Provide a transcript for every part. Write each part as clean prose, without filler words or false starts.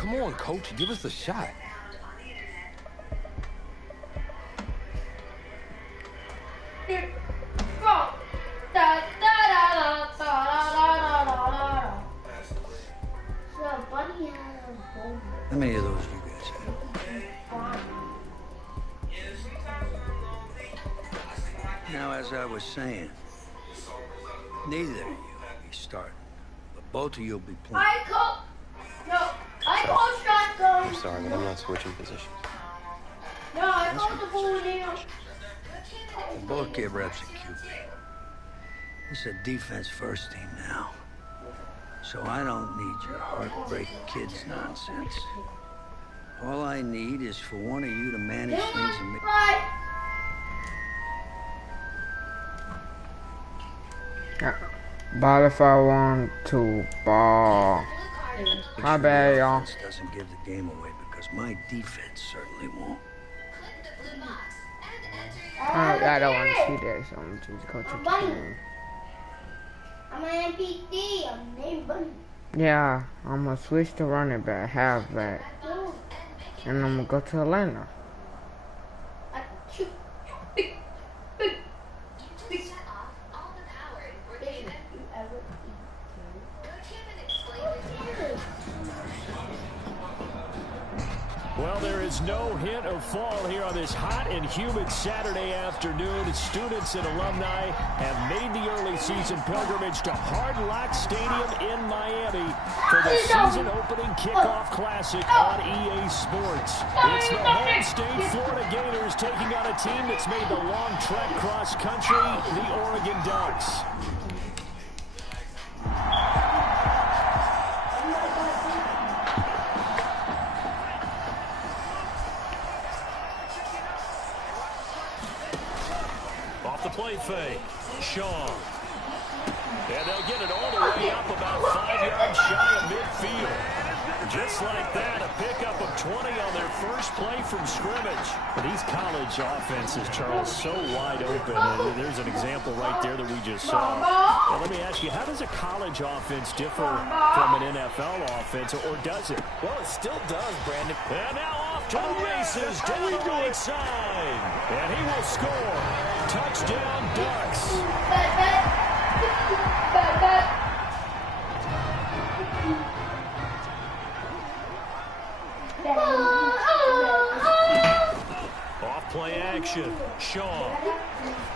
Come on, coach. Give us a shot. How many of those do you guys have? Now, as I was saying, neither of you will be starting, but both of you will be playing. I'm sorry, but I'm not switching positions. We'll both get reps at QB. It's a defense first team now. So I don't need your heartbreak kids nonsense. All I need is for one of you to manage things and make... Ball if I want to ball. My bad, y'all. Doesn't give the game away because my defense certainly won't. I don't want to see that, so I'm gonna choose coach of the game. I'm an MPD. I'm named Bunny. Yeah, I'm gonna switch to running back, halfback, and I'm gonna go to Atlanta. Well, there is no hint of fall here on this hot and humid Saturday afternoon. Students and alumni have made the early season pilgrimage to Hard Rock Stadium in Miami for the season-opening kickoff classic on EA Sports. It's the home state Florida Gators taking on a team that's made the long trek cross country, the Oregon Ducks. Play fake. Shaw. And they'll get it all the way up about 5 yards shy of midfield. Just like that, a pickup of 20 on their first play from scrimmage. These college offenses, Charles, so wide open. And there's an example right there that we just saw. Now, let me ask you, how does a college offense differ from an NFL offense, or does it? Well, it still does, Brandon. And now off to the races down the right side. And he will score. Touchdown, Ducks. Off play action. Shaw.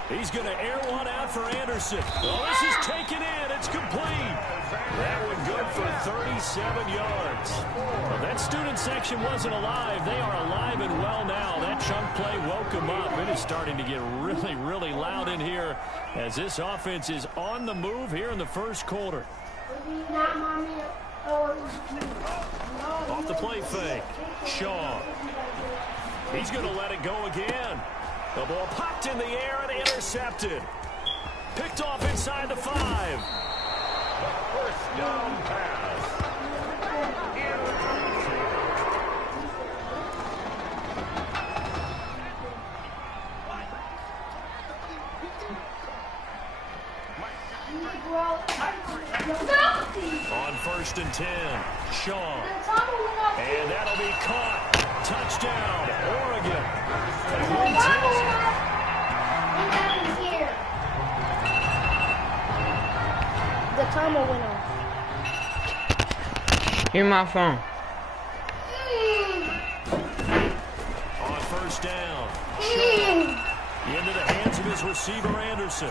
He's going to air one out for Anderson. Oh, this is taken in. It's complete. That one good for 37 yards. Well, that student section wasn't alive. They are alive and well now. That chunk play woke them up. It is starting to get really, really loud in here as this offense is on the move here in the first quarter. Off the play fake. Shaw. He's going to let it go again. The ball popped in the air and intercepted. Picked off inside the 5. First down pass. On 1st and 10, Shaw. And that'll be caught. Touchdown, Oregon. The timer went off. Here's my phone. On 1st down, Shaw. Into the hands of his receiver, Anderson.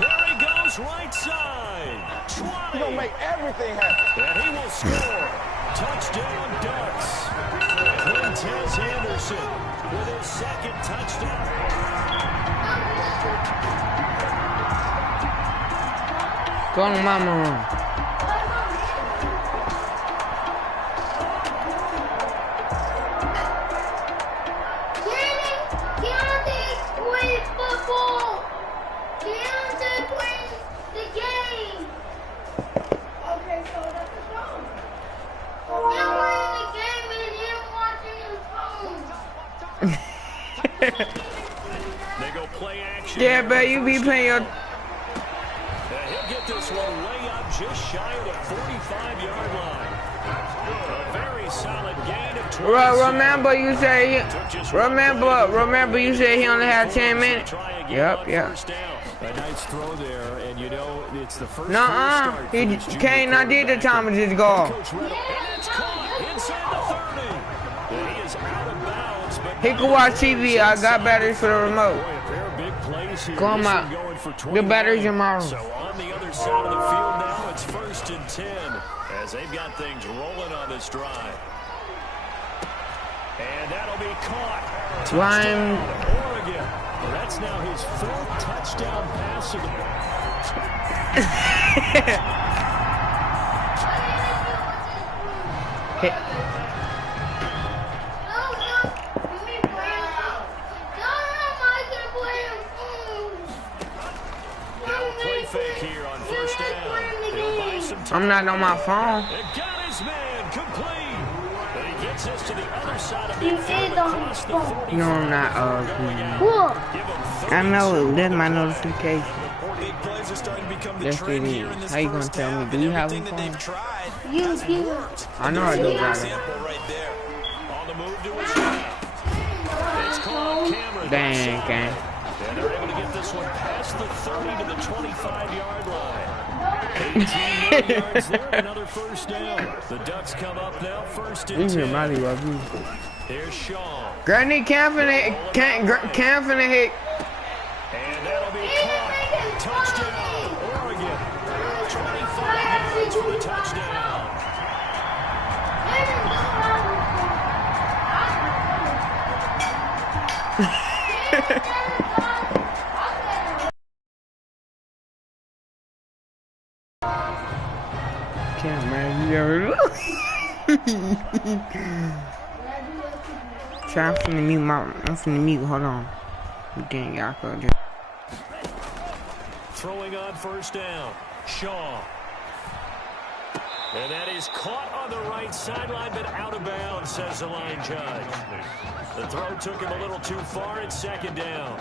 There he goes, right side. 20. He's going to make everything happen. And he will score. Touchdown, Ducks. Quintez Anderson with his second touchdown. Go on, mama. They go play action. Yeah, but you be playing your... He'll get this one way up just shy of the 45-yard line. A very very solid gain of 20. Remember you say he only had 10 minutes. Yep. A nice throw there, and you know it's the first. He came and did the Thomas's goal. And it's caught inside the 30. And he is out of bounds, but He could watch TV. I got batteries for the remote. boy, a pair of big plays here. Go on, This my- one going for the 21. batteries in my room. So on the other side of the field now, it's 1st and 10 as they've got things rolling on this drive. And that'll be caught. Ryan. Touchdown, Oregon. Well, that's now his 4th touchdown pass of the play fake here on 1st down. He'll buy some time. I'm not on my phone. It got his man complete. But he gets us to the other side of You midfield is on across his the phone. 40. No, I'm not. Cool. Give him I know 32. that's my notification. Big plays are starting to become the Yes, trend it here is. in this How you gonna first tell me? half, Do and you have a everything that phone? they've tried You. worked. I know I do got it. Example right there. On the move to his left. It's caught Cameron. Dang, gang. And they're able to get this one past the 30 to the 25-yard line. 18 more yards there, another 1st down. The Ducks come up now, 1st and You hear 10. Molly love you. Here's Shaw. Granny camp in the hit. And that'll be caught. Touchdown, Oregon. 25 yards for the touchdown. Can't man, you ever look? Try I'm finna mute hold on. Dang, y'all could do. Throwing on 1st down. Shaw. And that is caught on the right sideline, but out of bounds, says the line judge. The throw took him a little too far. It's 2nd down.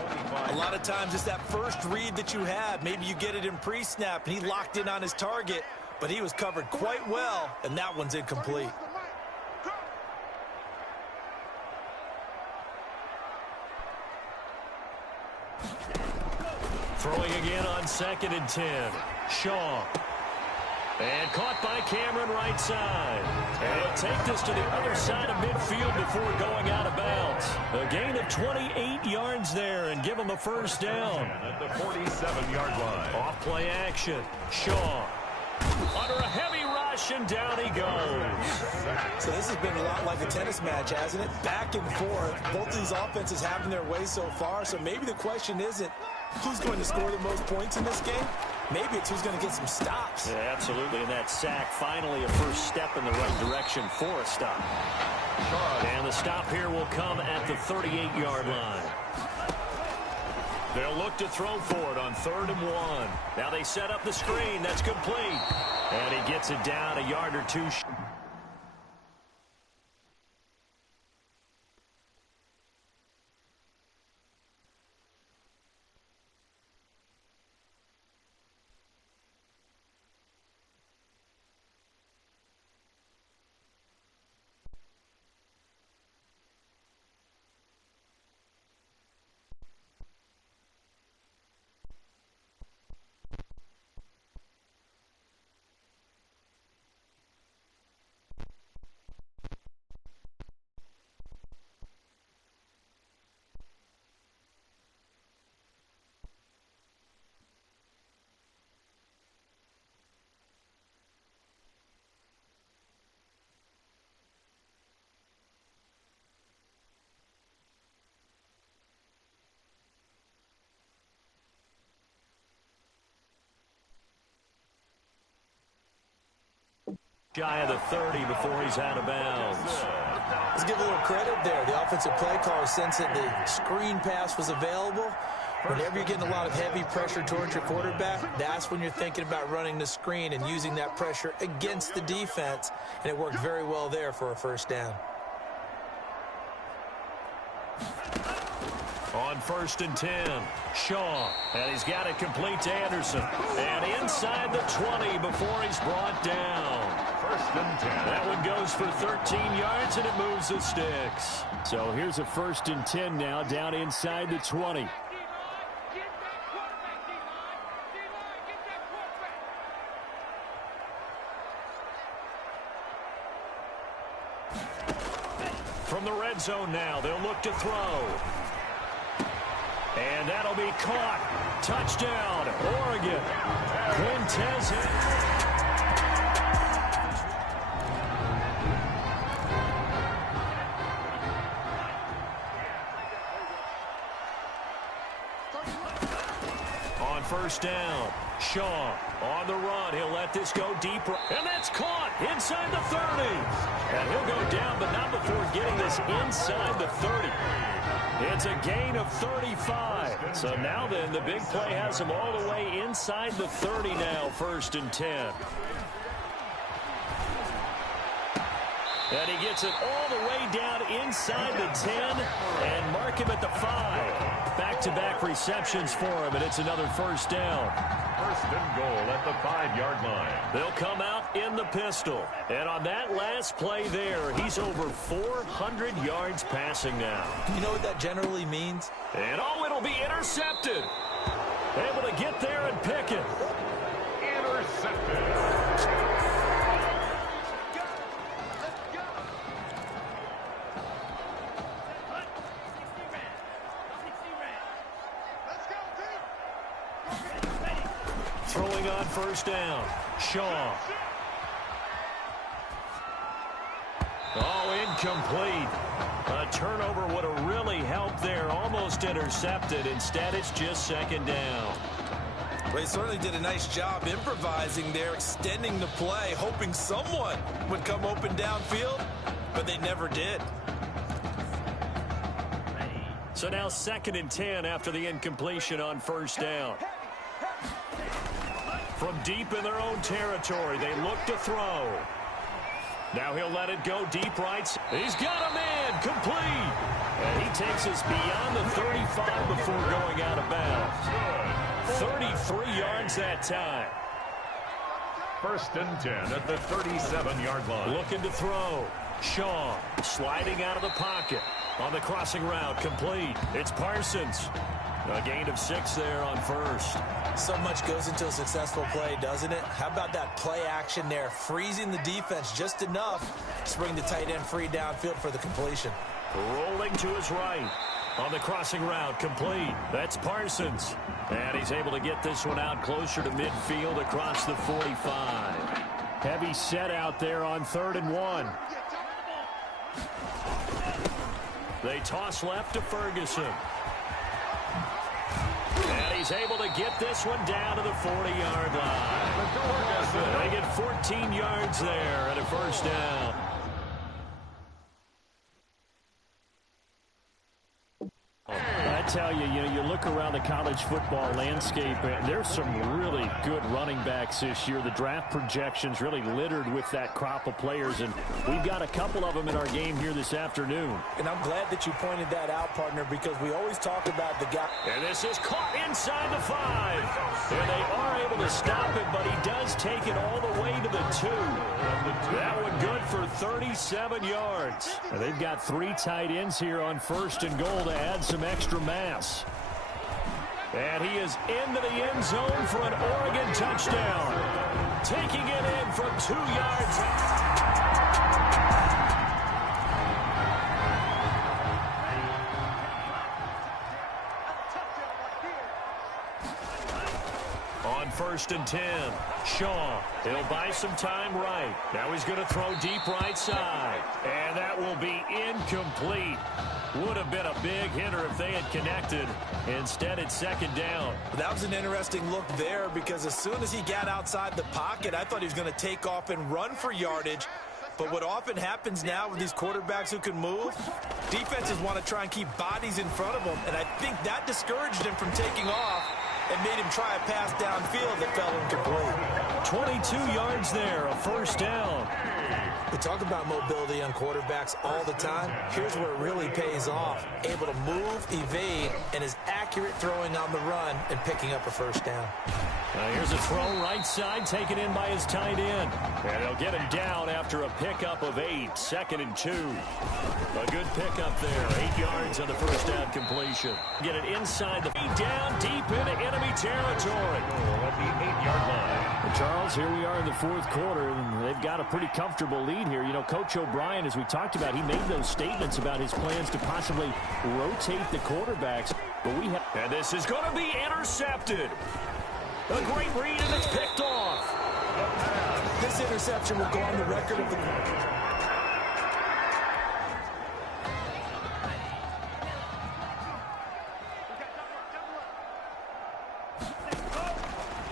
A lot of times it's that first read that you have. Maybe you get it in pre-snap, and he locked in on his target, but he was covered quite well, and that one's incomplete. Throwing again on 2nd and 10. Shaw. And caught by Cameron right side. And he'll take this to the other side of midfield before going out of bounds. A gain of 28 yards there and give him a 1st down. At the 47-yard line. Off play action. Shaw. Under a heavy rush, and down he goes. So this has been a lot like a tennis match, hasn't it? Back and forth. Both of these offenses having their way so far, so maybe the question isn't who's going to score the most points in this game. Maybe it's who's going to get some stops. Yeah, absolutely, and that sack finally a first step in the right direction for a stop. And the stop here will come at the 38-yard line. They'll look to throw for it on 3rd and 1. Now they set up the screen. That's complete. And he gets it down a yard or two. Shy of the 30 before he's out of bounds. Let's give a little credit there. The offensive play caller sensed that the screen pass was available. Whenever you're getting a lot of heavy pressure towards your quarterback, that's when you're thinking about running the screen and using that pressure against the defense. And it worked very well there for a 1st down. On 1st and 10, Shaw, and he's got it complete to Anderson. And inside the 20 before he's brought down. First and 10. That one goes for 13 yards, and it moves the sticks. So here's a 1st and 10 now, down inside the 20. From the red zone now, they'll look to throw. And that'll be caught. Touchdown, Oregon. Quintez. On 1st down, Shaw on the run. He'll let this go deep. And that's caught inside the 30. And he'll go down, but not before getting this inside the 30. It's a gain of 35. So now then, the big play has him all the way inside the 30 now, 1st and 10. And he gets it all the way down inside the 10 and mark him at the 5. Back-to-back receptions for him, and it's another 1st down. 1st and goal at the 5-yard line. They'll come out in the pistol. And on that last play there, he's over 400 yards passing now. You know what that generally means? And oh, it'll be intercepted. Able to get there and pick it. Intercepted. Throwing on 1st down. Shaw. Oh, incomplete. A turnover would have really helped there. Almost intercepted. Instead, it's just 2nd down. Well, he certainly did a nice job improvising there, extending the play, hoping someone would come open downfield, but they never did. So now 2nd and 10 after the incompletion on 1st down. From deep in their own territory, they look to throw. Now he'll let it go deep right. He's got a man, complete. And he takes us beyond the 35 before going out of bounds. 33 yards that time. 1st and 10 at the 37-yard line. Looking to throw. Shaw sliding out of the pocket. On the crossing route, complete. It's Parsons. A gain of 6 there on 1st. So much goes into a successful play, doesn't it? How about that play action there, freezing the defense just enough to bring the tight end free downfield for the completion. Rolling to his right. On the crossing route, complete. That's Parsons. And he's able to get this one out closer to midfield across the 45. Heavy set out there on 3rd and 1. They toss left to Ferguson. And he's able to get this one down to the 40-yard line. They get 14 yards there and a 1st down. I tell you, you look around the college football landscape, and there's some really good running backs this year. The draft projections really littered with that crop of players, and we've got a couple of them in our game here this afternoon. And I'm glad that you pointed that out, partner, because we always talk about the guy. And this is caught inside the 5. And they are able to stop it, but he does take it all the way to the 2. That one good for 37 yards. And they've got 3 tight ends here on 1st and goal to add some extra mass. And he is into the end zone for an Oregon touchdown. Taking it in from 2 yards. On 1st and 10, Shaw, he'll buy some time right. Now he's going to throw deep right side. And that will be incomplete. Would have been a big hitter if they had connected. Instead, it's 2nd down. That was an interesting look there because as soon as he got outside the pocket, I thought he was going to take off and run for yardage. But what often happens now with these quarterbacks who can move, defenses want to try and keep bodies in front of them. And I think that discouraged him from taking off and made him try a pass downfield that fell incomplete. 22 yards there, a 1st down. We talk about mobility on quarterbacks all the time. Here's where it really pays off. Able to move, evade, and is accurate throwing on the run and picking up a 1st down. Here's a throw right side, taken in by his tight end. And they'll get him down after a pickup of 8, 2nd and 2. A good pickup there, 8 yards on the first down completion. Get it inside the down deep into enemy territory. At the 8-yard line. And Charles, here we are in the fourth quarter, and they've got a pretty comfortable lead here. You know, Coach O'Brien, as we talked about, he made those statements about his plans to possibly rotate the quarterbacks. But we have, and this is going to be intercepted. A great read, and it's picked off. This interception will go on the record of the...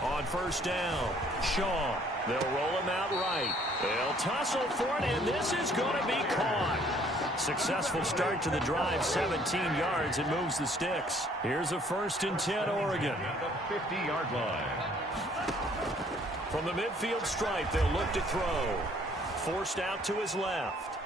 On first down, Shaw. They'll roll him out right. They'll tussle for it, and this is going to be caught. Successful start to the drive, 17 yards. It moves the sticks. Here's a 1st and 10, Oregon. At the 50-yard line. From the midfield stripe, they'll look to throw. Forced out to his left.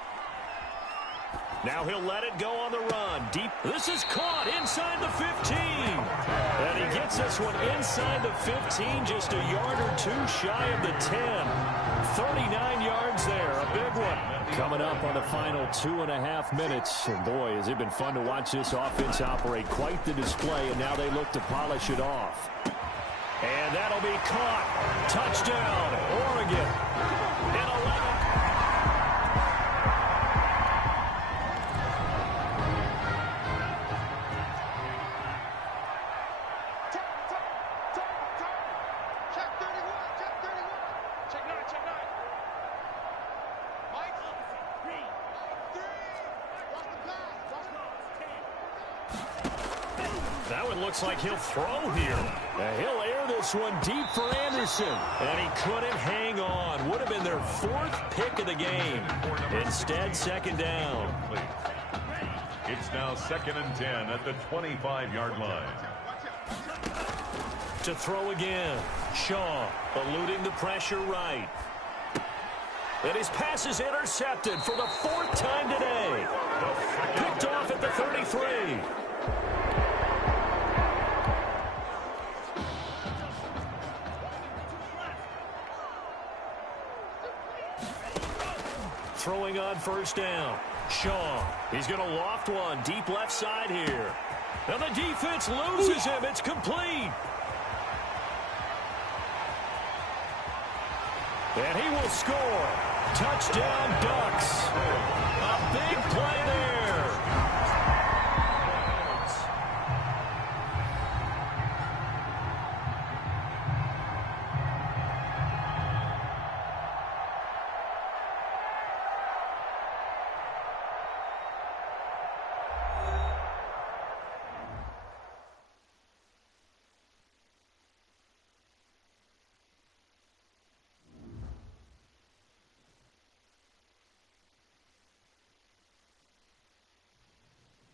Now he'll let it go on the run. Deep. This is caught inside the 15. And he gets this one inside the 15, just a yard or 2 shy of the 10. 39 yards there, a big one. Coming up on the final 2.5 minutes. And boy, has it been fun to watch this offense operate. Quite the display, and now they look to polish it off. And that'll be caught. Touchdown, Oregon. In 11. Looks like he'll throw here. He'll air this one deep for Anderson. And he couldn't hang on. Would have been their 4th pick of the game. Instead, 2nd down. It's now 2nd and 10 at the 25-yard line. To throw again. Shaw eluding the pressure right. And his pass is intercepted for the 4th time today. Picked off at the 33. Throwing on first down. Shaw. He's going to loft one deep left side here. And the defense loses him. It's complete. And he will score. Touchdown, Ducks. A big play there.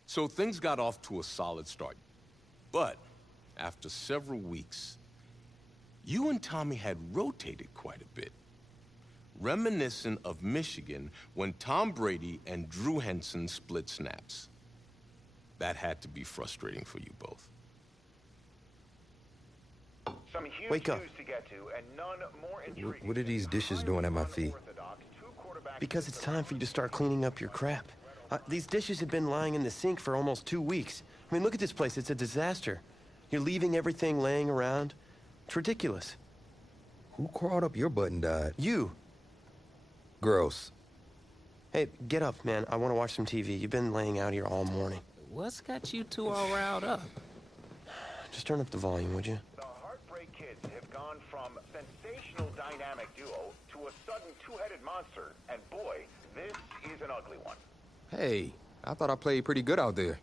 So things got off to a solid start. But after several weeks, you and Tommy had rotated quite a bit. Reminiscent of Michigan when Tom Brady and Drew Henson split snaps. That had to be frustrating for you both. Some huge Wake up. news to get to, and none more intriguing. What are these dishes doing at my feet? Because it's time for you to start cleaning up your crap. These dishes have been lying in the sink for almost 2 weeks. I mean, look at this place. It's a disaster. You're leaving everything laying around. It's ridiculous. Who crawled up your butt and died? You. Gross. Hey, get up, man. I want to watch some TV. You've been laying out here all morning. What's got you two all riled up? Just turn up the volume, would you? The Heartbreak Kids have gone from sensational dynamic duo to a sudden two-headed monster. And boy, this is an ugly one. Hey, I thought I played pretty good out there.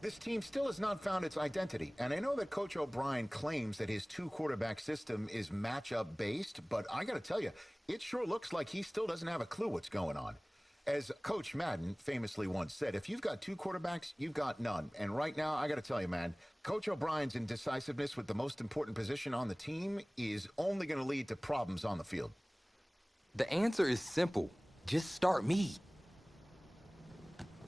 This team still has not found its identity, and I know that Coach O'Brien claims that his 2-quarterback system is matchup-based, but I gotta tell you, it sure looks like he still doesn't have a clue what's going on. As Coach Madden famously once said, if you've got 2 quarterbacks, you've got none. And right now, I gotta tell you, man, Coach O'Brien's indecisiveness with the most important position on the team is only gonna lead to problems on the field. The answer is simple. Just start me.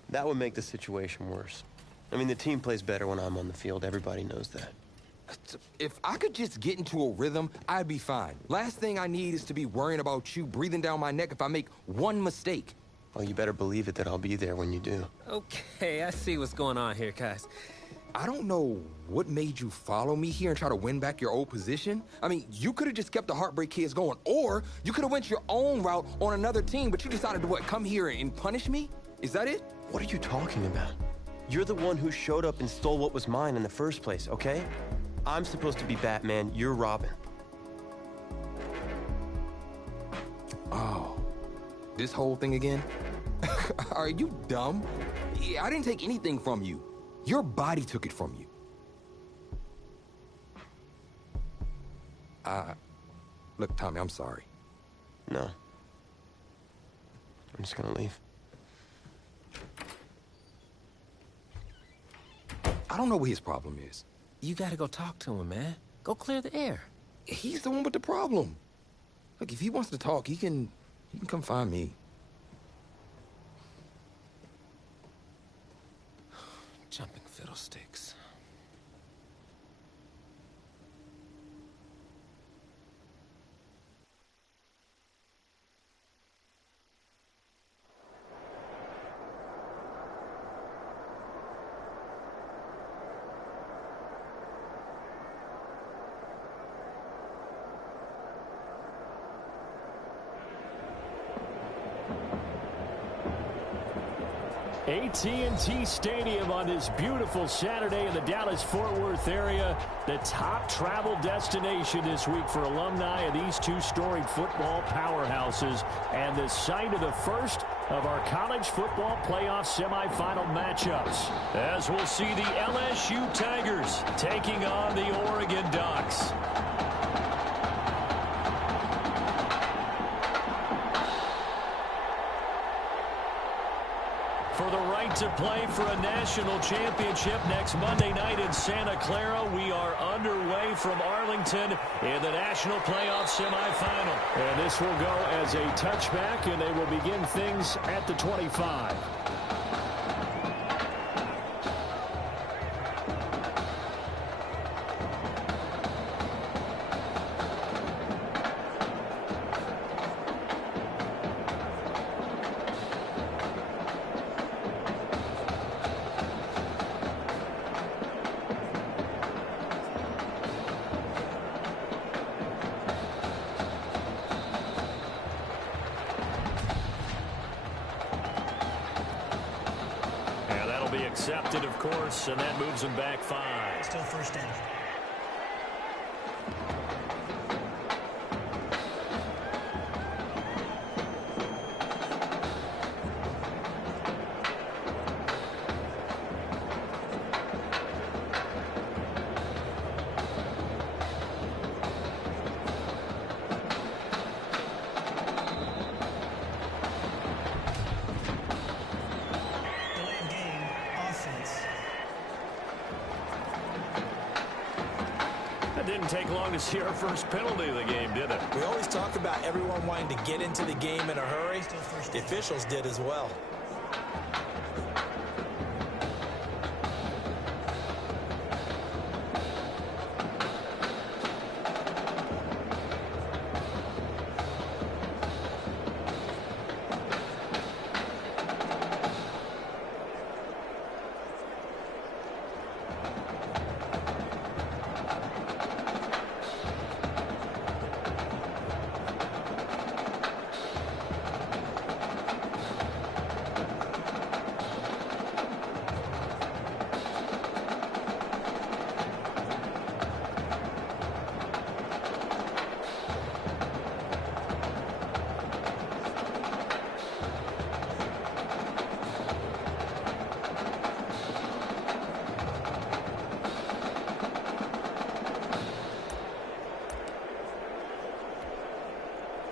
That would make the situation worse. I mean, the team plays better when I'm on the field. Everybody knows that. If I could just get into a rhythm, I'd be fine. Last thing I need is to be worrying about you breathing down my neck if I make one mistake. Well, you better believe it that I'll be there when you do. Okay, I see what's going on here, guys. I don't know what made you follow me here and try to win back your old position. I mean, you could have just kept the Heartbreak Kids going, or you could have went your own route on another team, but you decided to, what, come here and punish me? Is that it? What are you talking about? You're the one who showed up and stole what was mine in the first place, okay? I'm supposed to be Batman, you're Robin. Oh, this whole thing again? Are you dumb? I didn't take anything from you. Your body took it from you. Look, Tommy, I'm sorry. No. I'm just gonna leave. I don't know what his problem is. You gotta go talk to him, man. Go clear the air. He's the one with the problem. Look, if he wants to talk, he can come find me. Jumping fiddlesticks. AT&T Stadium on this beautiful Saturday in the Dallas-Fort Worth area. The top travel destination this week for alumni of these two storied football powerhouses, and the site of the first of our college football playoff semifinal matchups, as we'll see the LSU Tigers taking on the Oregon Ducks. For the right to play for a national championship next Monday night in Santa Clara, we are underway from Arlington in the national playoff semifinal. And this will go as a touchback, and they will begin things at the 25. Accepted, of course, and that moves him back 5. Still first down. It didn't take long to see our first penalty of the game, did it? We always talk about everyone wanting to get into the game in a hurry. The officials did as well.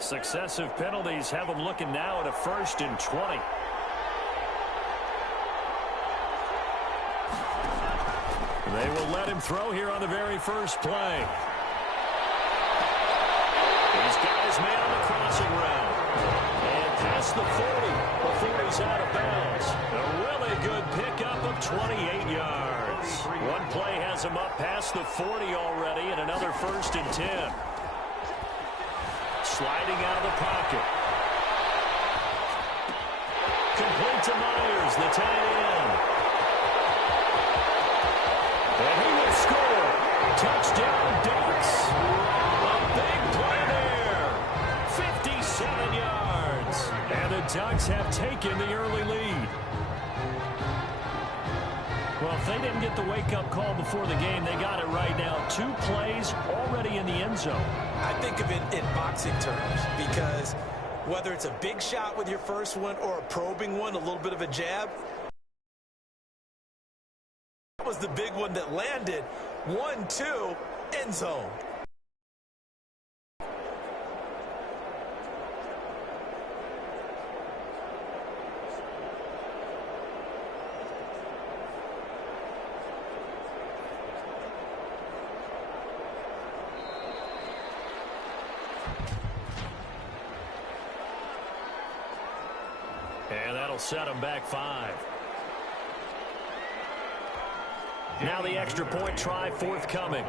Successive penalties have them looking now at a 1st and 20. They will let him throw here on the very first play. He's got his man on the crossing route. And past the 40 before he's out of bounds. A really good pickup of 28 yards. One play has him up past the 40 already, and another 1st and 10. Sliding out of the pocket. Complete to Myers, the tight end. And he will score. Touchdown, Ducks. A big play there. 57 yards. And the Ducks have taken the early lead. Well, if they didn't get the wake-up call before the game, they got it right now. 2 plays already in the end zone. I think of it in boxing terms because whether it's a big shot with your first one or a probing one, a little bit of a jab, that was the big one that landed. 1-2, end zone. And that'll set him back 5. Now the extra point try forthcoming.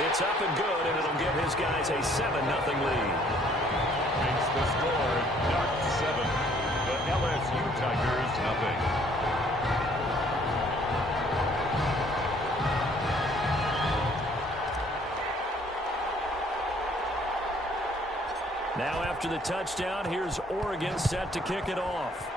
It's up and good, and it'll give his guys a 7-0 lead. Makes the score Ducks 7. The LSU Tigers 0. Now after the touchdown, here's Oregon set to kick it off.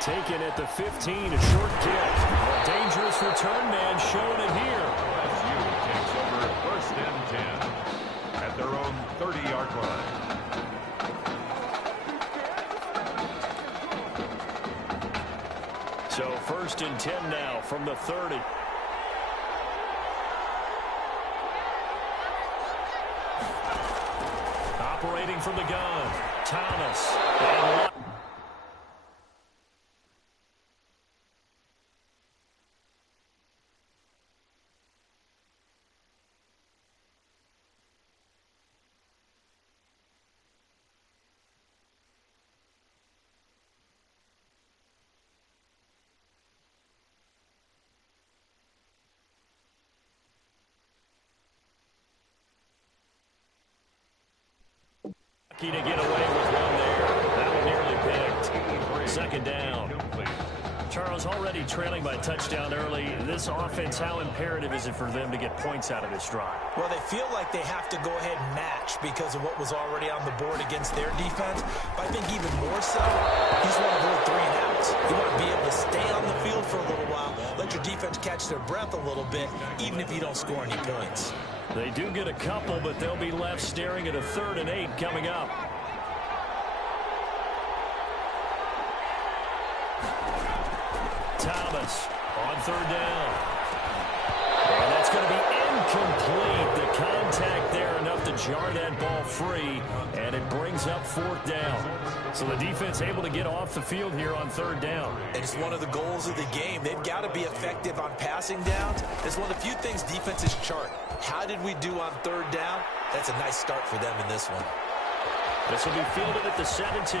Taken at the 15, a short kick. A dangerous return man showing it here. LSU takes over 1st and 10 at their own 30-yard line. So 1st and 10 now from the 30. Operating from the gun, Thomas. And to get away with one there. That one nearly picked. 2nd down. Charles, already trailing by a touchdown early. This offense, how imperative is it for them to get points out of this drive? Well, they feel like they have to go ahead and match because of what was already on the board against their defense. But I think even more so, you just want to avoid 3 and outs. You want to be able to stay on the field for a little while, let your defense catch their breath a little bit, even if you don't score any points. They do get a couple, but they'll be left staring at a 3rd and 8 coming up. Thomas on 3rd down. And that's going to be incomplete. The contact there enough to jar that ball free, and it brings up 4th down. So the defense able to get off the field here on 3rd down. It's one of the goals of the game. They've got to be effective on passing downs. It's one of the few things defenses chart. How did we do on 3rd down? That's a nice start for them in this one. This will be fielded at the 17.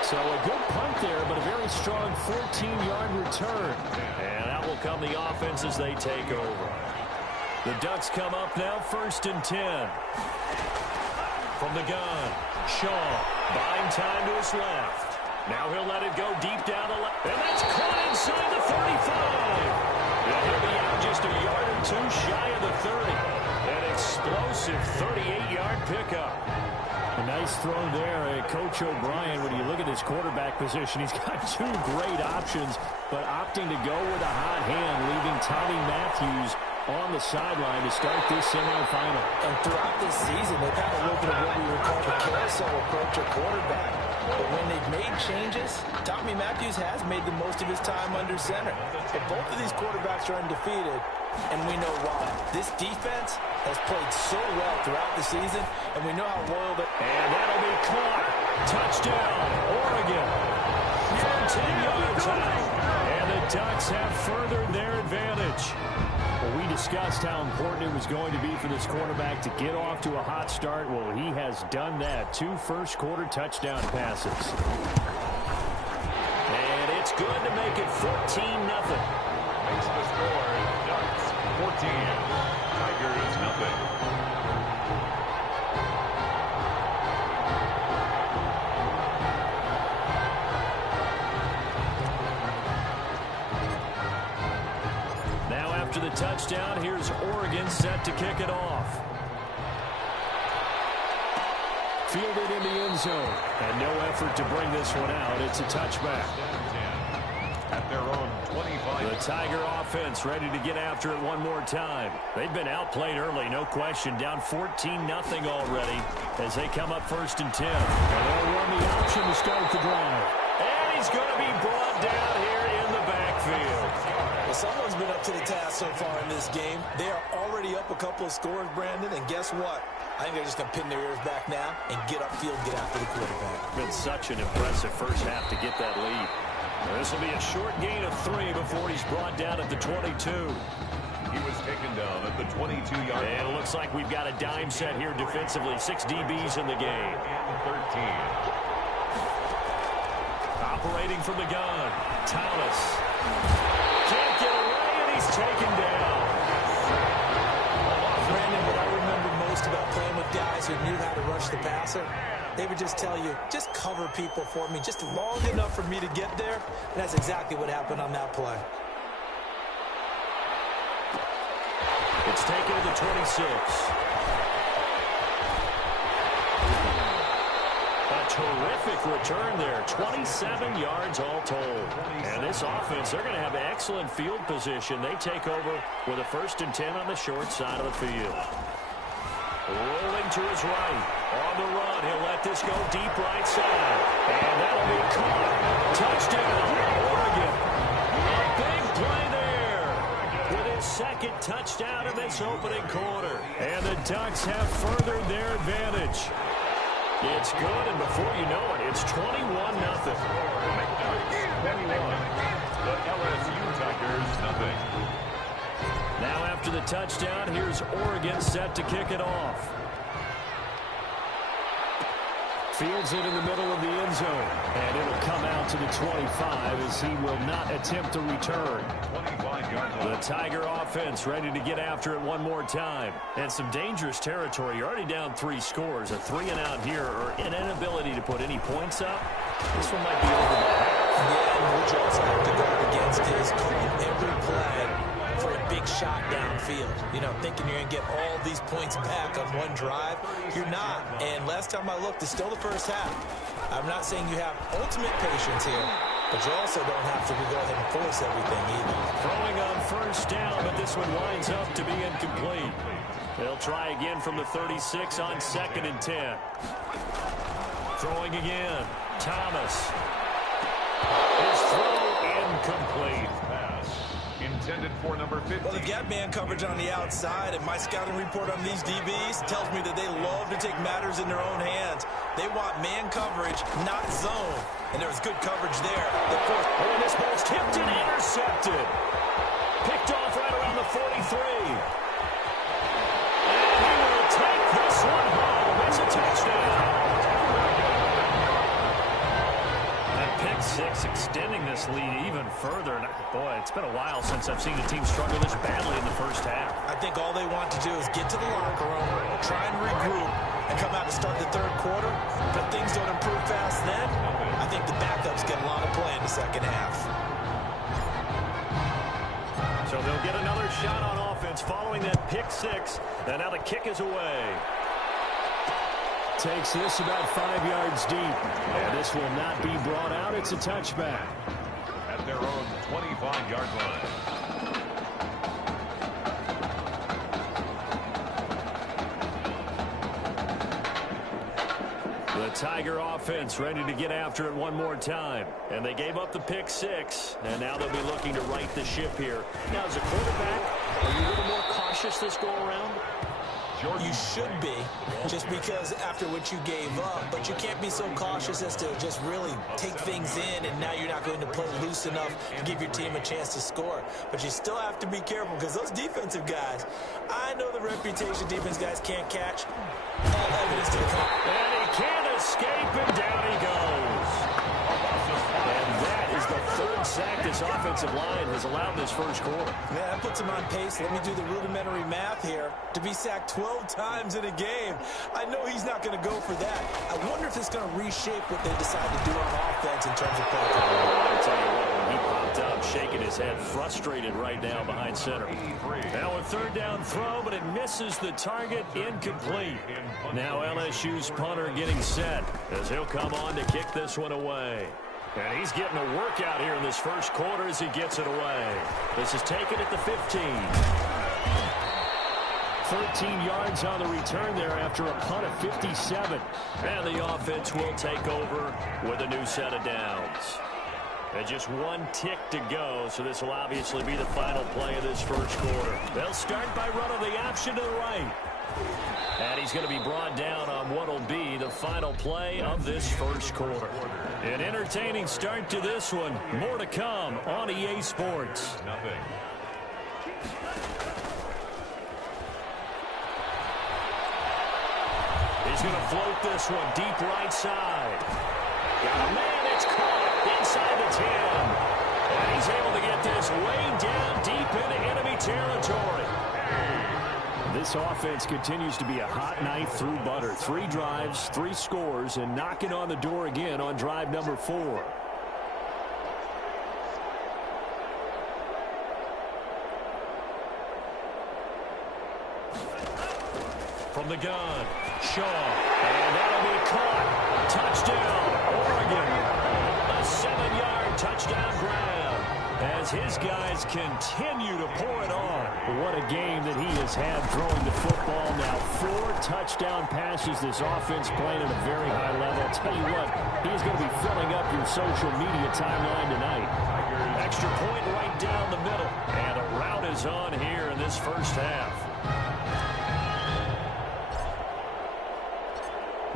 So a good punt there, but a very strong 14-yard return. And out will come the offense as they take over. The Ducks come up now, 1st and 10. From the gun, Shaw buying time to his left. Now he'll let it go deep down the left. And that's caught inside the 35. And he'll be out just a yard or 2 shy of the 30. An explosive 38-yard pickup. A nice throw there. Coach O'Brien, when you look at his quarterback position, he's got 2 great options, but opting to go with a hot hand, leaving Tommy Matthews on the sideline to start this semifinal. And throughout this season, they've had a little bit of what we would call the carousel approach at quarterback. But when they've made changes, Tommy Matthews has made the most of his time under center. But both of these quarterbacks are undefeated, and we know why. This defense has played so well throughout the season, and we know how loyal they are. And that'll be caught. Touchdown, Oregon. From 10 yards out. And the Ducks have furthered their advantage. Well, we discussed how important it was going to be for this quarterback to get off to a hot start. Well, he has done that. 2 first-quarter touchdown passes. And it's good to make it 14-0. Makes the score. Ducks 14. Tigers nothing. After the touchdown, here's Oregon set to kick it off. Fielded in the end zone. And no effort to bring this one out. It's a touchback. At their own 25. The Tiger offense ready to get after it one more time. They've been outplayed early, no question. Down 14-0 already as they come up 1st and 10. And they'll run the option to start the drive. And he's going to be brought down here in the backfield. Well, someone's been up to the task so far in this game. They are already up a couple of scores, Brandon, and guess what? I think they're just going to pin their ears back now and get upfield, get after the quarterback. Been such an impressive first half to get that lead. This will be a short gain of 3 before he's brought down at the 22. He was taken down at the 22-yard line. And it looks like we've got a dime set here defensively. 6 DBs in the game. And 13. Operating from the gun, Thomas. Can't get away, and he's taken down. Brandon, what I remember most about playing with guys who knew how to rush the passer, they would just tell you, just cover people for me, just long enough for me to get there. And that's exactly what happened on that play. It's taken to the 26. A terrific return there. 27 yards all told. And this offense, they're going to have excellent field position. They take over with a 1st and 10 on the short side of the field. Rolling to his right. On the run, he'll let this go deep right side. And that'll be caught. Touchdown, Oregon. A big play there with his 2nd touchdown in this opening quarter. And the Ducks have furthered their advantage. It's good, and before you know it, it's 21-0. The LSU Tigers nothing. Now after the touchdown, here's Oregon set to kick it off. Fields it in the middle of the end zone. And it'll come out to the 25 as he will not attempt to return. 25-yard line. The Tiger offense ready to get after it one more time. And some dangerous territory. You're already down 3 scores. A 3 and out here or an inability to put any points up. This one might be over by half. Yeah, and what you also have to guard against is calling every play for a big shot downfield. You know, thinking you're going to get all these points back on one drive. You're not. And last time I looked, it's still the first half. I'm not saying you have ultimate patience here, but you also don't have to go ahead and force everything either. Throwing on 1st down, but this one winds up to be incomplete. They'll try again from the 36 on 2nd and 10. Throwing again. Thomas. His throw incomplete. Pass intended for number 15. Well, they've got man coverage on the outside, and my scouting report on these DBs tells me that they love to take matters in their own hands. They want man coverage, not zone. And there was good coverage there. And this ball's tipped and intercepted. Picked off right around the 43. And he will take this one home. It's a touchdown. Pick 6 extending this lead even further. And boy, it's been a while since I've seen a team struggle this badly in the first half. I think all they want to do is get to the locker room, try and regroup, and come out to start the 3rd quarter. But things don't improve fast then. I think the backups get a lot of play in the 2nd half. So they'll get another shot on offense following that pick 6. And now the kick is away. Takes this about 5 yards deep. And this will not be brought out. It's a touchback. At their own 25-yard line. The Tiger offense ready to get after it one more time. And they gave up the pick 6. And now they'll be looking to right the ship here. Now, as a quarterback, are you a little more cautious this go around? You should be, just because after what you gave up, but you can't be so cautious as to just really take things in, and now you're not going to play loose enough to give your team a chance to score. But you still have to be careful, because those defensive guys, I know the reputation defense guys can't catch. All evidence to the contrary. And he can't escape, and down he goes. And that is the third sack this offensive line has allowed this first quarter. Yeah, that puts him on pace. Let me do the rudimentary math here. To be sacked 12 times in a game, I know he's not going to go for that. I wonder if it's going to reshape what they decide to do on offense in terms of play calling. I'll tell you what, when he popped up, shaking his head, frustrated right now behind center. Now a third down throw, but it misses the target, incomplete. Now LSU's punter getting set as he'll come on to kick this one away. And he's getting a workout here in this first quarter as he gets it away. This is taken at the 15. 13 yards on the return there after a punt of 57. And the offense will take over with a new set of downs. And just one tick to go, so this will obviously be the final play of this first quarter. They'll start by running the option to the right. And he's going to be brought down on what will be the final play of this first quarter. An entertaining start to this one. More to come on EA Sports. He's going to float this one deep right side. Got a man, it's caught inside the 10. And he's able to get this way down deep into enemy territory. This offense continues to be a hot knife through butter. 3 drives, 3 scores, and knocking on the door again on drive number 4. From the gun, Shaw, and that'll be caught. Touchdown, Oregon. A 7-yard touchdown grab as his guys continue to pour it on. What a game that he has had throwing the football. Now 4 touchdown passes. This offense playing at a very high level. I'll tell you what, he's going to be filling up your social media timeline tonight. Extra point right down the middle. And a rout is on here in this first half.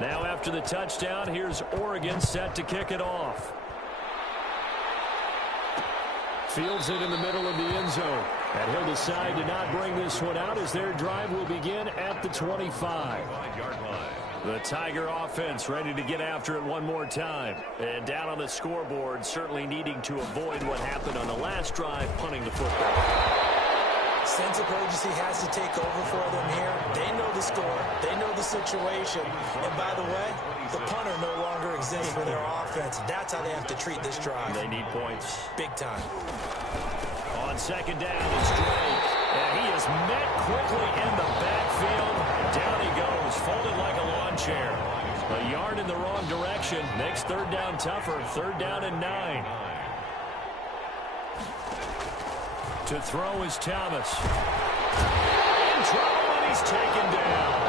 Now after the touchdown, here's Oregon set to kick it off. Fields it in the middle of the end zone. And he'll decide to not bring this one out as their drive will begin at the 25. The Tiger offense ready to get after it one more time. And down on the scoreboard, certainly needing to avoid what happened on the last drive, punting the football. Sense of urgency has to take over for them here. They know the score. They know the situation. And by the way, the punter no longer exists for their offense. That's how they have to treat this drive. They need points. Big time. On second down, it's Drake. And he is met quickly in the backfield. Down he goes, folded like a lawn chair. A yard in the wrong direction. Makes third down tougher. Third down and 9. To throw is Thomas. In trouble, and he's taken down.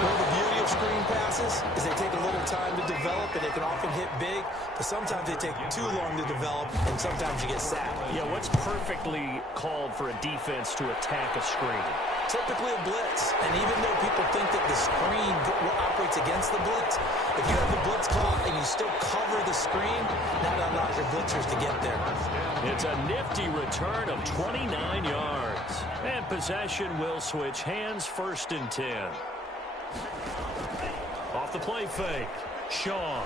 Well, the beauty of screen passes is they take a little time to develop, and they can often hit big, but sometimes they take too long to develop, and sometimes you get sacked. Yeah, what's perfectly called for a defense to attack a screen? Typically a blitz, and even though people think that the screen operates against the blitz, if you have the blitz caught and you still cover the screen, that allows your blitzers to get there. It's a nifty return of 29 yards. And possession will switch hands, 1st and 10. Off the play fake, Shaw.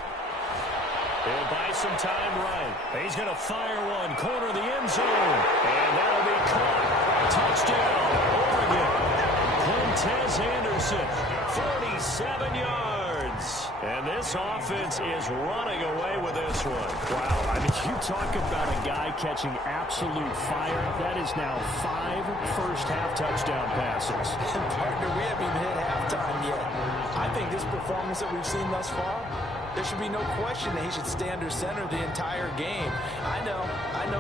He'll buy some time right. He's going to fire one, corner of the end zone. And that'll be caught. Touchdown, Oregon. Quintez Anderson, 47 yards. And this offense is running away with this one. Wow, I mean, you talk about a guy catching absolute fire. That is now 5 first-half touchdown passes. And partner, we haven't even hit halftime yet. I think this performance that we've seen thus far, there should be no question that he should stay under center the entire game. I know,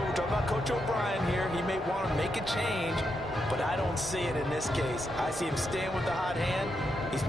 we're talking about Coach O'Brien here. He may want to make a change, but I don't see it in this case. I see him staying with the hot hand. He's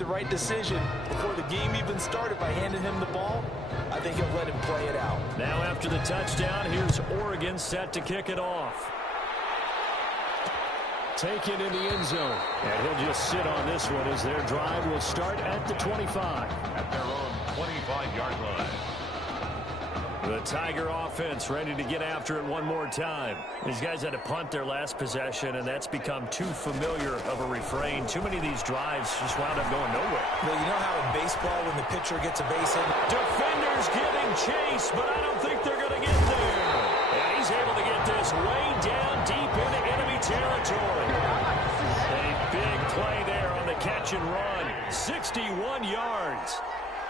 the right decision before the game even started by handing him the ball, I think he'll let him play it out. Now after the touchdown, here's Oregon set to kick it off. Taken in the end zone. And he'll just sit on this one as their drive will start at the 25. At their own 25-yard line. The Tiger offense ready to get after it one more time. These guys had to punt their last possession, and that's become too familiar of a refrain. Too many of these drives just wound up going nowhere. Well, you know how in baseball when the pitcher gets a base hit? Defenders giving chase, but I don't think they're going to get there. And he's able to get this way down deep into enemy territory. A big play there on the catch and run. 61 yards.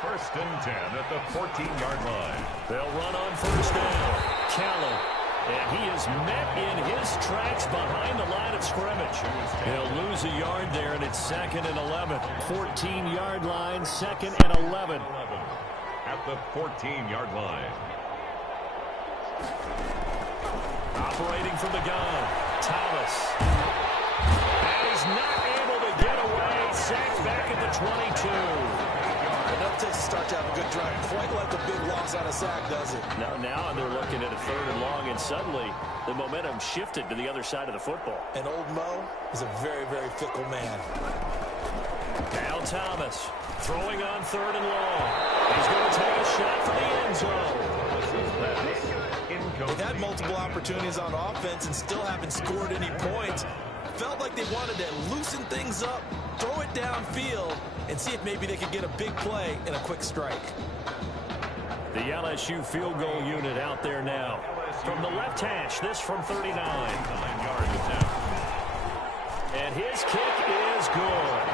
First and 10 at the 14-yard line. They'll run on first down. Callum. And he is met in his tracks behind the line of scrimmage. He'll lose a yard there, and it's 2nd and 11. 14-yard line, 2nd and 11. At the 14-yard line. Operating from the gun. Thomas. And he's not able to get away. Sacked back at the 22. Enough to start to have a good drive. Quite like a big loss on a sack, does it? Now they're looking at a 3rd and long, and suddenly the momentum shifted to the other side of the football. And old Mo is a very, very fickle man. Now Thomas throwing on 3rd and long. He's going to take a shot for the end zone. They've had multiple opportunities on offense and still haven't scored any points. Felt like they wanted to loosen things up, throw it downfield, and see if maybe they could get a big play and a quick strike. The LSU field goal unit out there now. From the left hash, this from 39. 9 yards attempt. And his kick is good.